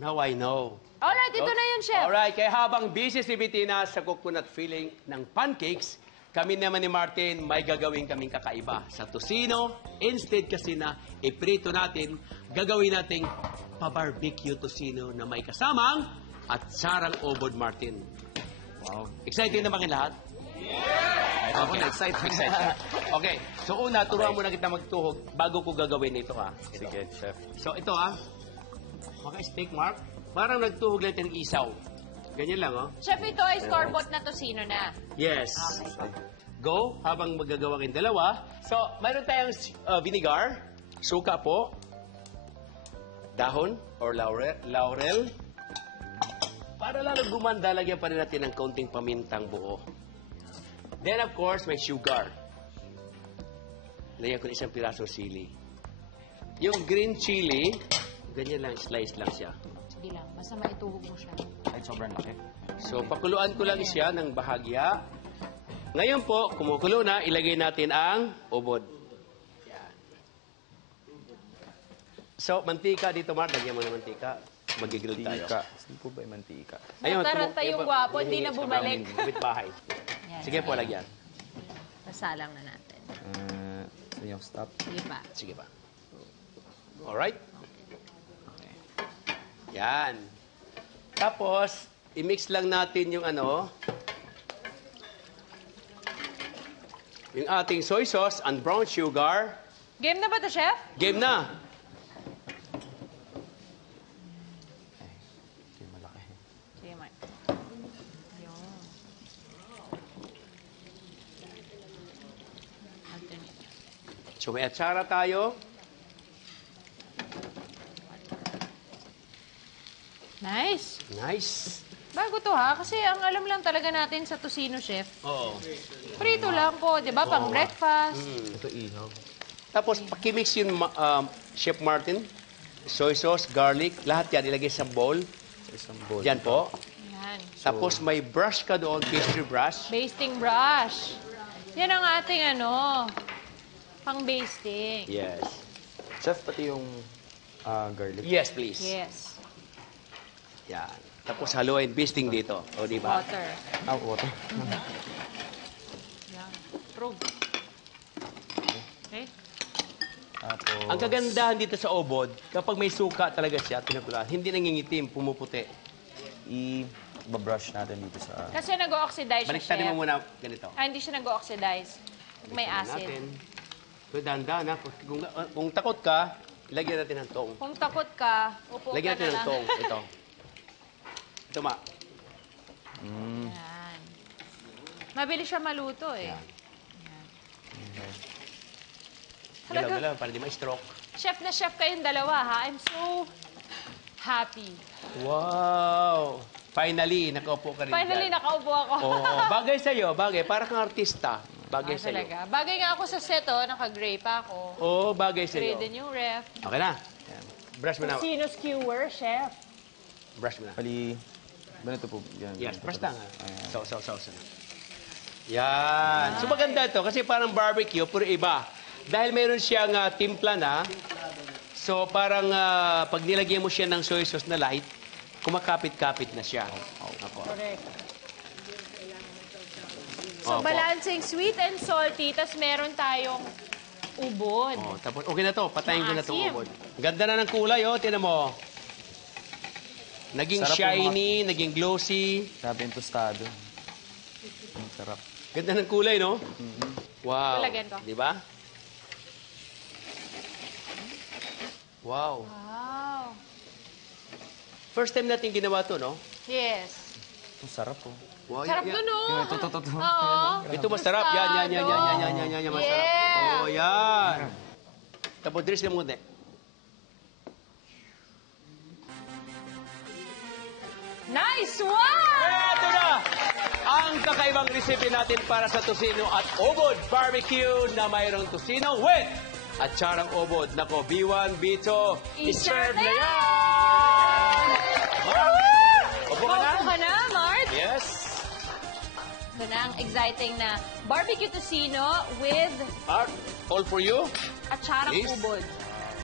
Now I know. Alright, ito na yun, Chef. Alright, kaya habang busy si Bettina sa coconut filling ng pancakes, kami naman ni Martin may gagawin kaming kakaiba. Sa tocino, instead kasi na iprito natin, gagawin nating pa-barbecue tocino na may kasamang at sarang obod, Martin. Wow. Excited na ba kayo lahat? Yeah! Okay, excited. Okay, so una, turuan muna kita magtuhog bago ko gagawin ito, ha? Ito. Sige, Chef. So ito, ha? Mga steak, Mark. Parang nagtuhog lang ng isaw. Ganyan lang, oh. Chef, ito ay store-bought na tocino na. Yes. Okay. Go, habang magagawa kayong dalawa. So, mayroon tayong vinegar, suka po, dahon or laurel. Para lalo gumanda, lagyan pa rin natin ng kaunting pamintang buo. Then, of course, may sugar. Lagyan ko ng isang pirasong sili. Yung green chili, ganyan lang, slice lang siya. Sige lang, basta maituhog mo siya. Ay, sobrang laki. So, pakuluan ko lang siya ng bahagya. Ngayon po, kumukulo na, ilagay natin ang ubod. Yan. So, mantika dito, Mark. Lagyan mo ng mantika. Mag-grill tayo. Saan po ba yung mantika? Nataranta yung gwapo, hindi na bumalik. Kapit bahay. Yan, Sige po, lagyan. Pasalang na natin. So yung stop. Sige pa. Sige pa. Alright? Yan. Tapos, i-mix lang natin yung yung ating soy sauce and brown sugar. Game na ba ito, Chef? Game na. Ito yung malaki. Sige, Mark. Yun. Alternate. So, may atsara tayo. Nice. Nice. Bago to ha, kasi ang alam lang talaga natin sa tocino, Chef. Oo. Prito lang po, di ba? Pang breakfast. Ito ihaw. Tapos, pakimix yung Chef Martin, soy sauce, garlic, lahat yan ilagay sa bowl. Sa isang bowl. Yan po. Yan. Tapos, may brush ka doon, pastry brush. Basting brush. Yan ang ating pang basting. Yes. Chef, pati yung garlic. Yes, please. Yes. Yan. Tapos, haluin, basting dito. O, di ba? Water. Water. Yan. Prove. Okay. Tapos... Ang kagandahan dito sa obod, kapag may suka talaga siya, pinakuluan, hindi nangingitim, pumuputi. I-brush natin dito sa... Kasi nag-oxidize siya, Baliktarin Chef. mo muna ganito. Hindi siya nag-oxidize. May acid. So, dahan-dahan, ha? Kung takot ka, lagyan natin ng tong. Kung takot ka, upo Lagyan ka natin na ng lang. tong. Ito. Ito, Ma. Yan. Mabilis siya maluto eh. Talaga, Galaw-galaw, para di ma-stroke. chef na chef kayong dalawa ha. I'm so happy. Wow! Finally, nakaupo ka rin Finally, dyan. nakaupo ako. Oo, bagay sa'yo, bagay. Para kang artista. Bagay sa'yo. Talaga. Bagay nga ako sa set, naka-gray pa ako. Oo, bagay Gray sa'yo. din yung ref. Okay na. Yan. Brush mo na. Sino skewer, chef? Brush mo na. Pali... Ganito po. Yan. Yes, ganito brush po. lang. Sauce na. Yan. So maganda ito kasi parang barbecue, puro iba. Dahil mayroon siyang timpla na, so parang pag nilagyan mo siya ng soy sauce na light, kumakapit-kapit na siya. Opo. Correct. So, Opo. balancing sweet and salty, tas meron tayong ubod. Oh, tapos okay na to, patayin ko na itong Maasim. ubod. Ganda na ng kulay, oh, tinan mo. Naging Sarap yung shiny, naging glossy. Grabe yung tostado. Ang sarap. Ganda ng kulay, no? Wow. Lalagyan ko. Di ba? Wow. Wow. First time natin ginawa to, no? Yes. Ang sarap po. Wow, Sarap yan. to, no? Ito. Oo. Ito masarap. Yan. Masarap. Yeah. Oh, yan. Tapos, dress ka muna. Nice one! Ito na! Ang kakaibang recipe natin para sa tocino at obod barbecue na mayroong tocino with at charang obod. Nako, B1, B2, i-serve na yan! Opo ka na? Opo ka na, Mart. Yes. Ito na ang exciting na barbecue tocino with Art, all for you. at charang Please. ubod.